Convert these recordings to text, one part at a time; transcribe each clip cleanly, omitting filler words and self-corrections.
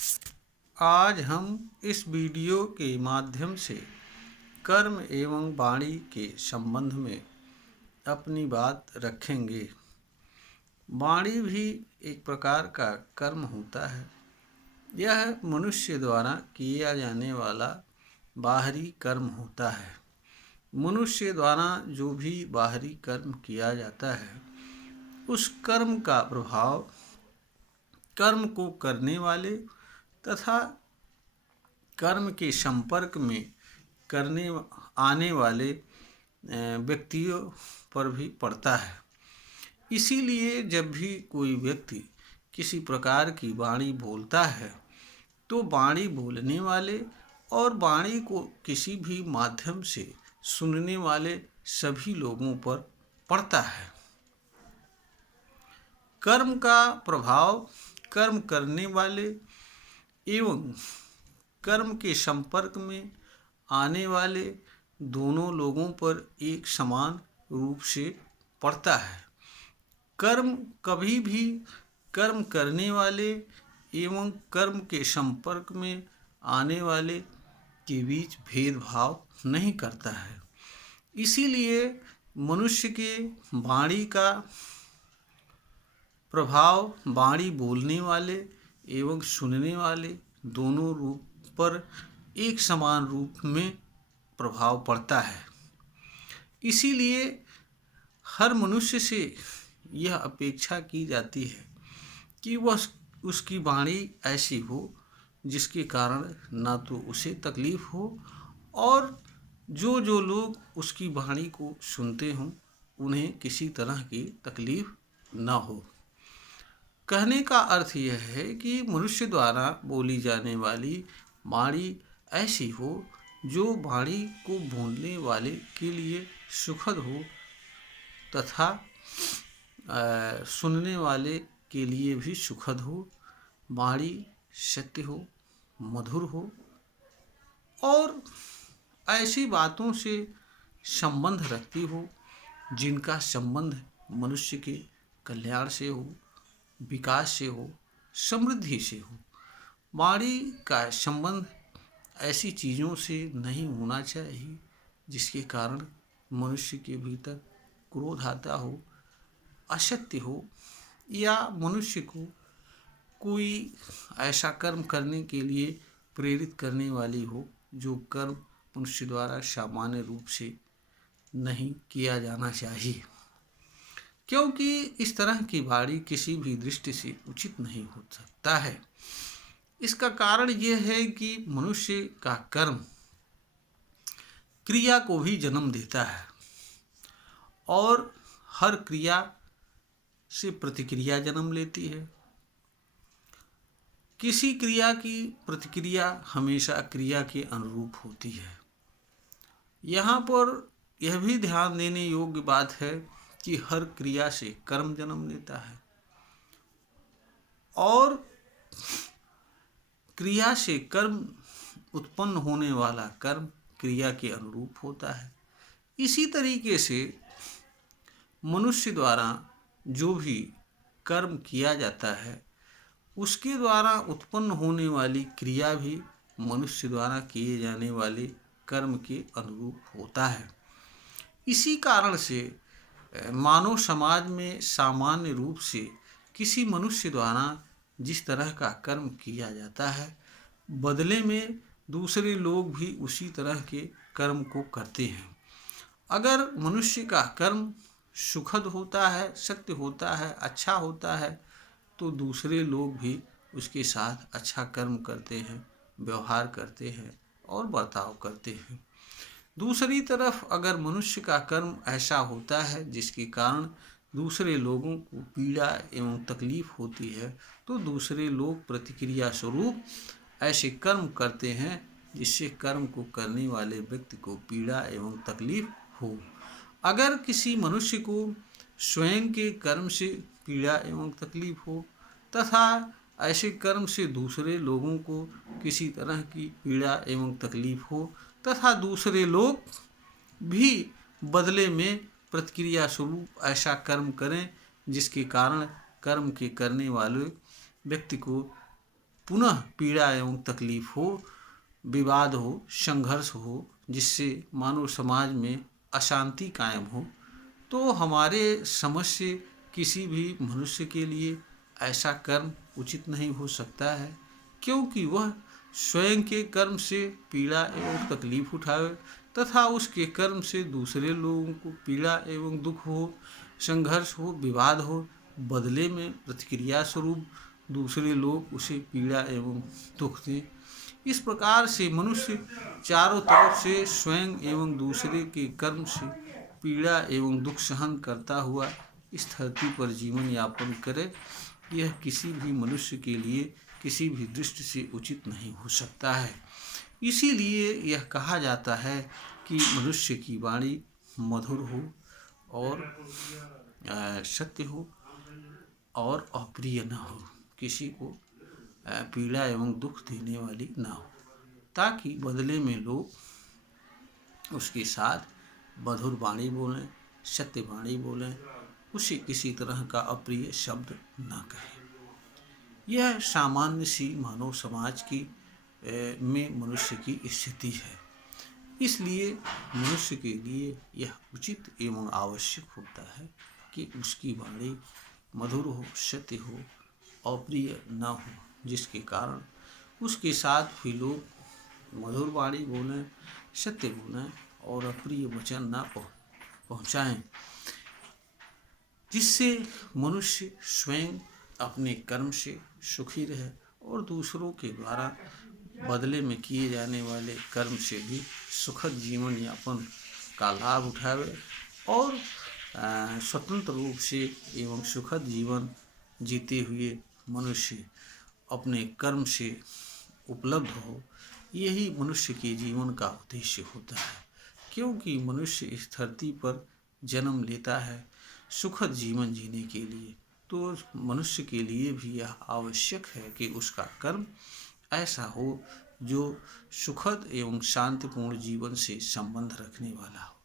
आज हम इस वीडियो के माध्यम से कर्म एवं वाणी के संबंध में अपनी बात रखेंगे। वाणी भी एक प्रकार का कर्म होता है। यह मनुष्य द्वारा किया जाने वाला बाहरी कर्म होता है। मनुष्य द्वारा जो भी बाहरी कर्म किया जाता है, उस कर्म का प्रभाव कर्म को करने वाले तथा कर्म के संपर्क में करने आने वाले व्यक्तियों पर भी पड़ता है। इसीलिए जब भी कोई व्यक्ति किसी प्रकार की वाणी बोलता है, तो वाणी बोलने वाले और वाणी को किसी भी माध्यम से सुनने वाले सभी लोगों पर पड़ता है। कर्म का प्रभाव कर्म करने वाले एवं कर्म के संपर्क में आने वाले दोनों लोगों पर एक समान रूप से पड़ता है। कर्म कभी भी कर्म करने वाले एवं कर्म के संपर्क में आने वाले के बीच भेदभाव नहीं करता है। इसीलिए मनुष्य के वाणी का प्रभाव वाणी बोलने वाले एवं सुनने वाले दोनों रूप पर एक समान रूप में प्रभाव पड़ता है। इसीलिए हर मनुष्य से यह अपेक्षा की जाती है कि वह उसकी वाणी ऐसी हो जिसके कारण ना तो उसे तकलीफ हो और जो लोग उसकी वाणी को सुनते हों उन्हें किसी तरह की तकलीफ ना हो। कहने का अर्थ यह है कि मनुष्य द्वारा बोली जाने वाली वाणी ऐसी हो जो वाणी को बोलने वाले के लिए सुखद हो तथा सुनने वाले के लिए भी सुखद हो। वाणी सत्य हो, मधुर हो और ऐसी बातों से संबंध रखती हो जिनका संबंध मनुष्य के कल्याण से हो, विकास से हो, समृद्धि से हो। वाणी का संबंध ऐसी चीज़ों से नहीं होना चाहिए जिसके कारण मनुष्य के भीतर क्रोध आता हो, असत्य हो या मनुष्य को कोई ऐसा कर्म करने के लिए प्रेरित करने वाली हो जो कर्म मनुष्य द्वारा सामान्य रूप से नहीं किया जाना चाहिए, क्योंकि इस तरह की वाणी किसी भी दृष्टि से उचित नहीं हो सकता है। इसका कारण यह है कि मनुष्य का कर्म क्रिया को भी जन्म देता है और हर क्रिया से प्रतिक्रिया जन्म लेती है। किसी क्रिया की प्रतिक्रिया हमेशा क्रिया के अनुरूप होती है। यहाँ पर यह भी ध्यान देने योग्य बात है कि हर क्रिया से कर्म जन्म लेता है और क्रिया से कर्म उत्पन्न होने वाला कर्म क्रिया के अनुरूप होता है। इसी तरीके से मनुष्य द्वारा जो भी कर्म किया जाता है उसके द्वारा उत्पन्न होने वाली क्रिया भी मनुष्य द्वारा किए जाने वाले कर्म के अनुरूप होता है। इसी कारण से मानव समाज में सामान्य रूप से किसी मनुष्य द्वारा जिस तरह का कर्म किया जाता है, बदले में दूसरे लोग भी उसी तरह के कर्म को करते हैं। अगर मनुष्य का कर्म सुखद होता है, सत्य होता है, अच्छा होता है, तो दूसरे लोग भी उसके साथ अच्छा कर्म करते हैं, व्यवहार करते हैं और बर्ताव करते हैं। दूसरी तरफ अगर मनुष्य का कर्म ऐसा होता है जिसके कारण दूसरे लोगों को पीड़ा एवं तकलीफ होती है, तो दूसरे लोग प्रतिक्रिया स्वरूप ऐसे कर्म करते हैं जिससे कर्म को करने वाले व्यक्ति को पीड़ा एवं तकलीफ हो। अगर किसी मनुष्य को स्वयं के कर्म से पीड़ा एवं तकलीफ हो तथा ऐसे कर्म से दूसरे लोगों को किसी तरह की पीड़ा एवं तकलीफ हो तथा दूसरे लोग भी बदले में प्रतिक्रिया स्वरूप ऐसा कर्म करें जिसके कारण कर्म के करने वाले व्यक्ति को पुनः पीड़ा एवं तकलीफ हो, विवाद हो, संघर्ष हो, जिससे मानव समाज में अशांति कायम हो, तो हमारे समझ से किसी भी मनुष्य के लिए ऐसा कर्म उचित नहीं हो सकता है, क्योंकि वह स्वयं के कर्म से पीड़ा एवं तकलीफ उठावे तथा उसके कर्म से दूसरे लोगों को पीड़ा एवं दुख हो, संघर्ष हो, विवाद हो, बदले में प्रतिक्रिया स्वरूप दूसरे लोग उसे पीड़ा एवं दुख दें। इस प्रकार से मनुष्य चारों तरफ से स्वयं एवं दूसरे के कर्म से पीड़ा एवं दुख सहन करता हुआ इस धरती पर जीवन यापन करे, यह किसी भी मनुष्य के लिए किसी भी दृष्टि से उचित नहीं हो सकता है। इसीलिए यह कहा जाता है कि मनुष्य की वाणी मधुर हो और सत्य हो और अप्रिय न हो, किसी को पीड़ा एवं दुख देने वाली ना हो, ताकि बदले में लोग उसके साथ मधुर वाणी बोलें, सत्य वाणी बोलें, उसे किसी तरह का अप्रिय शब्द ना कहें। यह सामान्य सी मानव समाज की में मनुष्य की स्थिति है। इसलिए मनुष्य के लिए यह उचित एवं आवश्यक होता है कि उसकी वाणी मधुर हो, सत्य हो, अप्रिय न हो, जिसके कारण उसके साथ भी लोग मधुर वाणी बोलें, सत्य बोलें और अप्रिय वचन न पहुँचाएं, जिससे मनुष्य स्वयं अपने कर्म से सुखी रहे और दूसरों के द्वारा बदले में किए जाने वाले कर्म से भी सुखद जीवन यापन का लाभ उठावे और स्वतंत्र रूप से एवं सुखद जीवन जीते हुए मनुष्य अपने कर्म से उपलब्ध हो। यही मनुष्य के जीवन का उद्देश्य होता है, क्योंकि मनुष्य इस धरती पर जन्म लेता है सुखद जीवन जीने के लिए, तो मनुष्य के लिए भी यह आवश्यक है कि उसका कर्म ऐसा हो जो सुखद एवं शांतिपूर्ण जीवन से संबंध रखने वाला हो।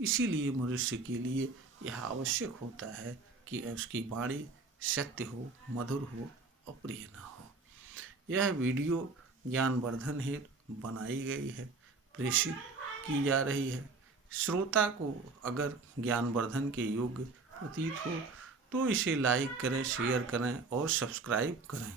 इसीलिए मनुष्य के लिए यह आवश्यक होता है कि उसकी वाणी सत्य हो, मधुर हो, अप्रिय न हो। यह वीडियो ज्ञानवर्धन हेतु बनाई गई है, प्रेषित की जा रही है। श्रोता को अगर ज्ञानवर्धन के योग्य प्रतीत हो तो इसे लाइक करें, शेयर करें और सब्सक्राइब करें।